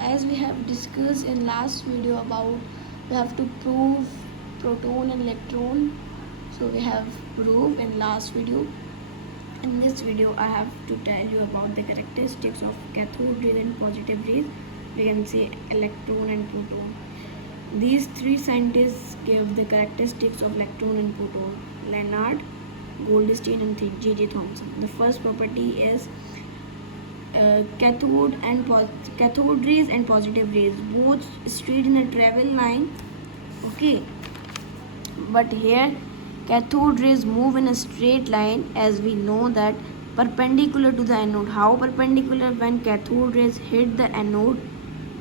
as we have discussed in last video about we have to prove proton and electron, so we have proved in last video. In this video I have to tell you about the characteristics of cathode rays and positive rays, we can say electron and proton. These three scientists gave the characteristics of electron and proton: Leonard, Goldstein and J.J. Thomson. The first property is cathode rays and positive rays both straight in a travel line. Okay, but here cathode rays move in a straight line, as we know that perpendicular to the anode. How perpendicular? When cathode rays hit the anode,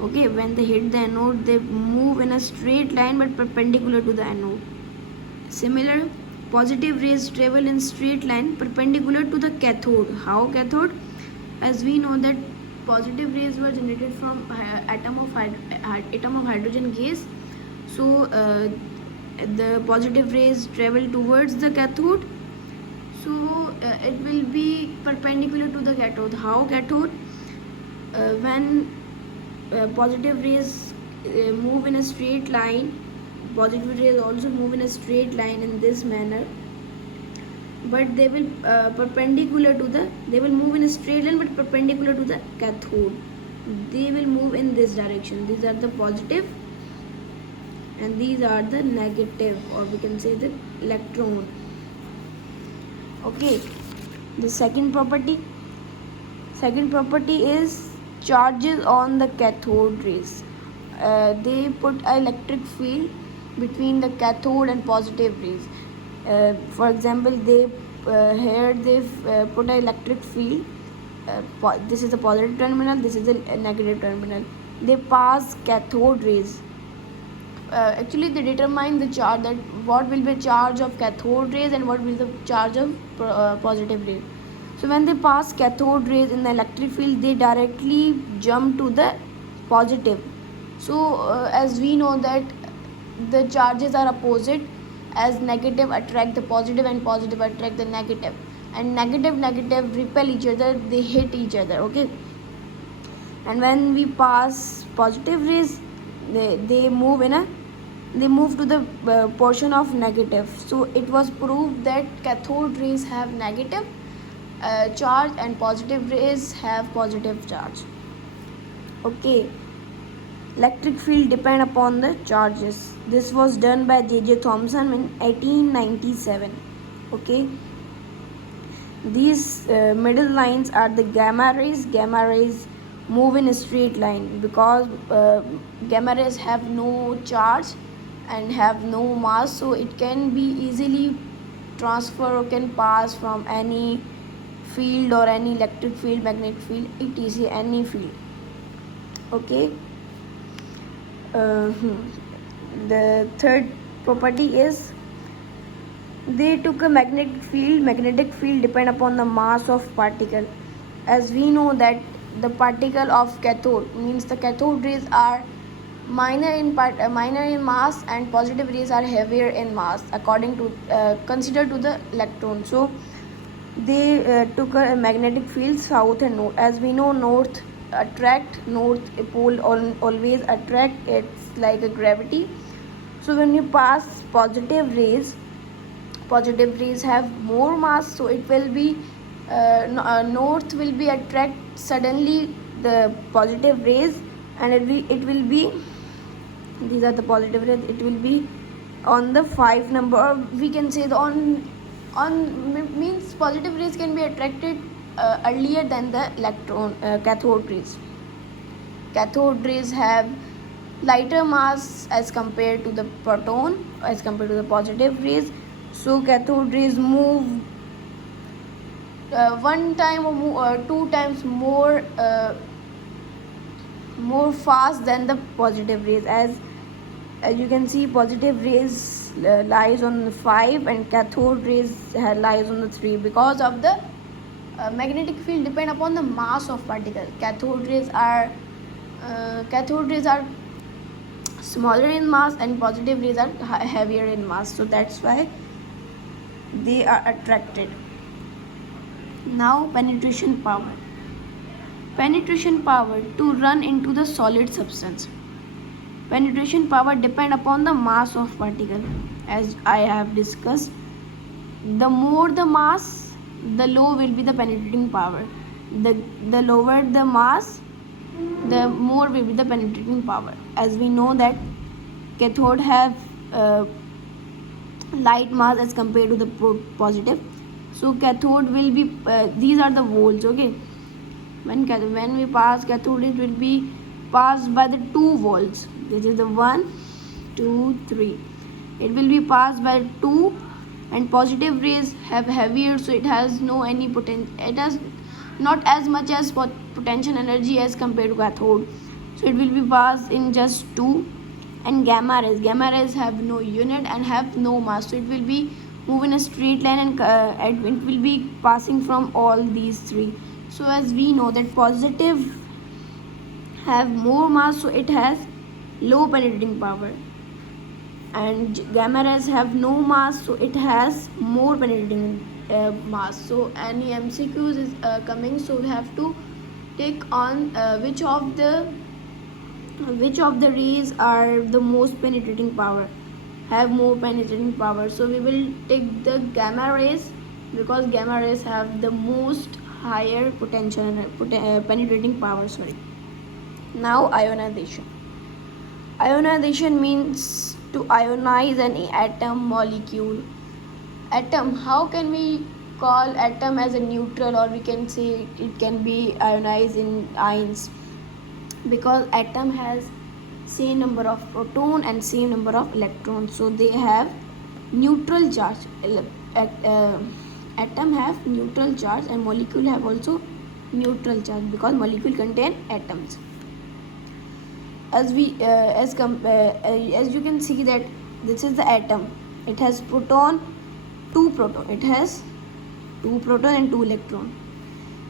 okay, when they hit the anode they move in a straight line but perpendicular to the anode. Similar, positive rays travel in straight line perpendicular to the cathode. How cathode? As we know that positive rays were generated from atom of hydrogen gas, so the positive rays travel towards the cathode, so it will be perpendicular to the cathode. How cathode? When positive rays move in a straight line, positive rays also move in a straight line in this manner, but they will they will move in a straight line but perpendicular to the cathode. They will move in this direction. These are the positive and these are the negative, or we can say the electron. Okay, the second property is charges on the cathode rays. They put an electric field between the cathode and positive rays. For example, they put an electric field. This is the positive terminal, this is the negative terminal. They pass cathode rays. Actually they determine the charge, that what will be the charge of cathode rays and what will be the charge of positive rays. So when they pass cathode rays in the electric field, they directly jump to the positive. So as we know that the charges are opposite, as negative attract the positive and positive attract the negative, and negative repel each other, they hit each other. Okay, and when we pass positive rays, they move to the portion of negative. So it was proved that cathode rays have negative charge and positive rays have positive charge. Okay, electric field depend upon the charges. This was done by J.J. Thomson in 1897. Okay, these middle lines are the gamma rays. Gamma rays move in a straight line because gamma rays have no charge and have no mass, so it can be easily transfer or can pass from any field or any electric field, magnetic field, etc., any field. Okay, the third property is they took a magnetic field. Magnetic field depend upon the mass of particle. As we know that the particle of cathode, means the cathode rays are minor in mass and positive rays are heavier in mass according to considered to the electron. So they took a magnetic field south and north. As we know, north pole always attract, it's like a gravity. So when you pass positive rays have more mass, so it will be north will be attract suddenly the positive rays, and it will be these are the positive rays, it will be on the 5 number, or we can say the on means positive rays can be attracted earlier than the cathode rays. Cathode rays have lighter mass as compared to the proton, as compared to the positive rays. So cathode rays move 1 time or 2 times more fast than the positive rays. As you can see, positive rays lies on 5 and cathode rays lies on the 3, because of the magnetic field depend upon the mass of particle. Cathode rays are smaller in mass and positive rays are heavier in mass, so that's why they are attracted. Now penetration power. penetration power to run into the solid substance. Penetration power depend upon the mass of particle, as I have discussed. The more the mass, the low will be the penetrating power. The lower the mass, the more will be the penetrating power. As we know that cathode have light mass as compared to the positive, so cathode will be these are the volts. Okay, when we pass cathode, it will be passed by the 2 volts. This is the 1 2 3. It will be passed by 2, and positive rays have heavier, so it has no any potential, it has not as much as potential energy as compared to cathode, so it will be passed in just 2. And gamma rays have no unit and have no mass, so it will be move in a straight line, and it will be passing from all these 3. So as we know that positive have more mass, so it has low penetrating power, and gamma rays have no mass, so it has more penetrating mass. So any MCQs is coming, so we have to take on which of the rays are the most penetrating power, have more penetrating power. So we will take the gamma rays, because gamma rays have the most higher potential penetrating power. Now ionization means to ionize an atom molecule. Atom, how can we call atom as a neutral, or we can say it can be ionized in ions? Because atom has same number of proton and same number of electrons, so they have neutral charge. Atom have neutral charge, and molecule have also neutral charge, because molecule contain atoms. As you can see that this is the atom. It has two proton. It has 2 proton and 2 electron.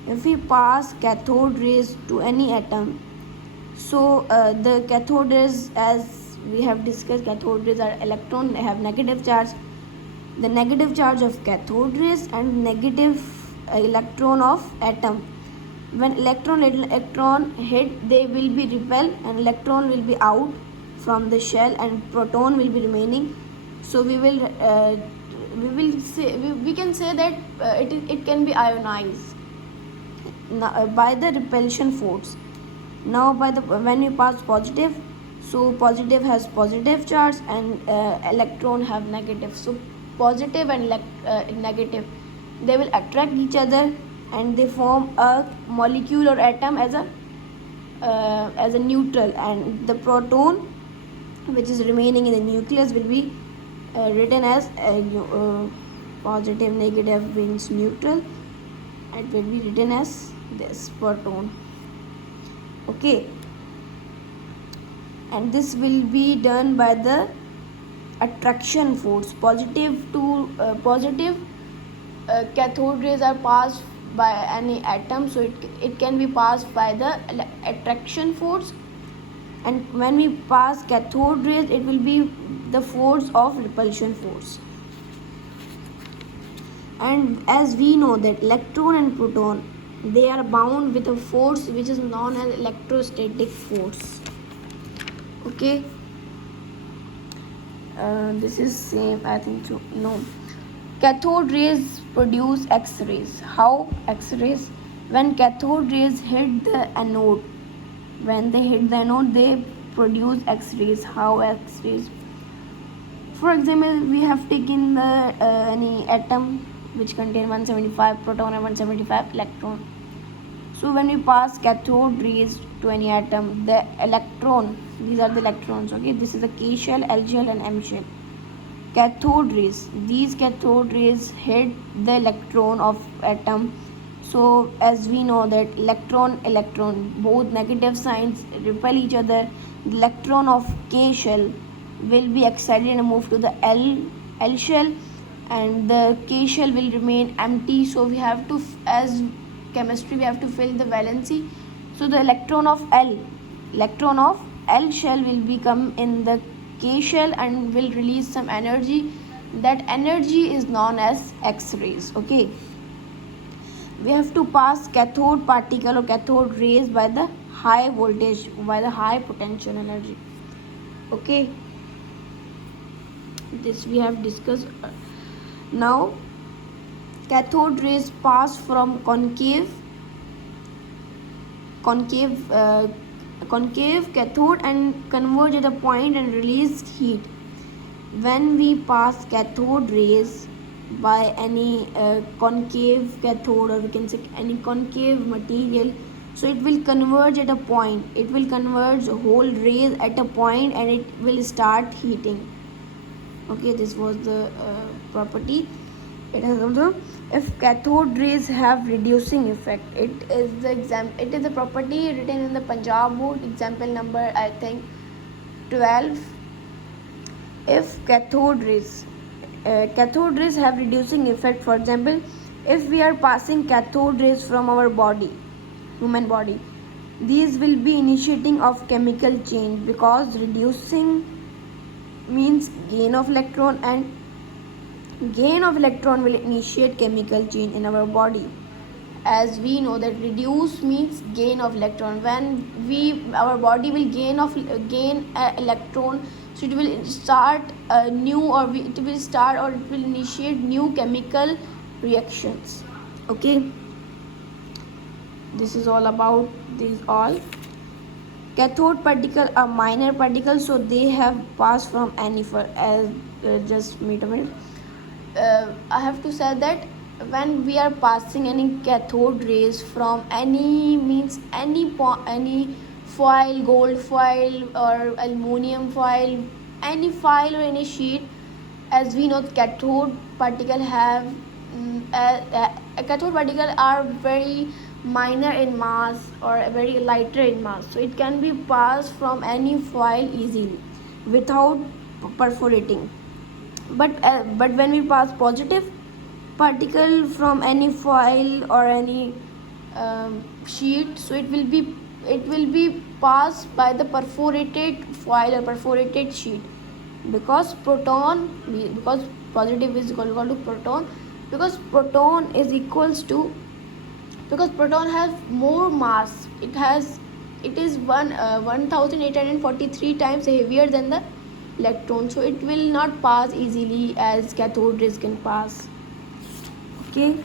If we pass cathode rays to any atom, so the cathode rays, as we have discussed, cathode rays are electron, they have negative charge. The negative charge of cathode rays and negative electron of atom. When electron hit, they will be repelled, and electron will be out from the shell, and proton will be remaining. So we can say that it can be ionized by the repulsion force. Now when we pass positive, so positive has positive charge, and electron have negative. So positive and negative, they will attract each other, and they form a molecule or atom as a neutral, and the proton which is remaining in the nucleus will be written as positive, negative means neutral, and it will be written as this proton. Okay, and this will be done by the attraction force. Positive cathode rays are passed by any atom, so it can be passed by the attraction force, and when we pass cathode rays, it will be the force of repulsion force. And as we know that electron and proton, they are bound with a force which is known as electrostatic force. Okay, this is same, I think so. No, cathode rays produce X-rays. How X-rays? When cathode rays hit the anode, they produce X-rays. How X-rays? For example, we have taken the any atom which contain 175 proton and 175 electron. So when we pass cathode rays to any atom, the electron, these are the electrons. Okay, this is the K shell, L shell, and M shell. Cathode rays, these cathode rays hit the electron of atom. So as we know that electron, both negative signs repel each other. The electron of K shell will be excited and move to the L shell, and the K shell will remain empty. So we have to, as chemistry, we have to fill the valency. So the electron of L shell will become in the K shell and will release some energy. That energy is known as X-rays. Okay, we have to pass cathode particle or cathode rays by the high voltage, by the high potential energy. Okay, this we have discussed. Now cathode rays pass from concave cathode and converge at a point and release heat. When we pass cathode rays by any concave cathode, or we can say any concave material, so it will converge at a point, it will converge whole rays at a point and it will start heating. Okay, this was the property. It has also, if cathode rays have reducing effect, it is a property written in the Punjab board, example number I think 12. If cathode rays have reducing effect, for example, if we are passing cathode rays from our body, human body, these will be initiating of chemical change, because reducing means gain of electron, and gain of electron will initiate chemical change in our body. As we know that reduce means gain of electron. When our body will gain electron, so it will start a new, or it will initiate new chemical reactions. Okay, this is all about these all. Cathode particle are minor particles, so they have passed from any, for as just wait a minute. I have to say that when we are passing any cathode rays from any foil, gold foil or aluminum foil, any foil or any sheet, as we know cathode particle have cathode particle are very minor in mass or very lighter in mass, so it can be passed from any foil easily without perforating. But when we pass positive particle from any foil or any sheet, so it will be passed by the perforated foil or perforated sheet, because positive is equal to proton, because proton has more mass. It is 1843 times heavier than the electron, so it will not pass easily as cathode rays can pass. Okay.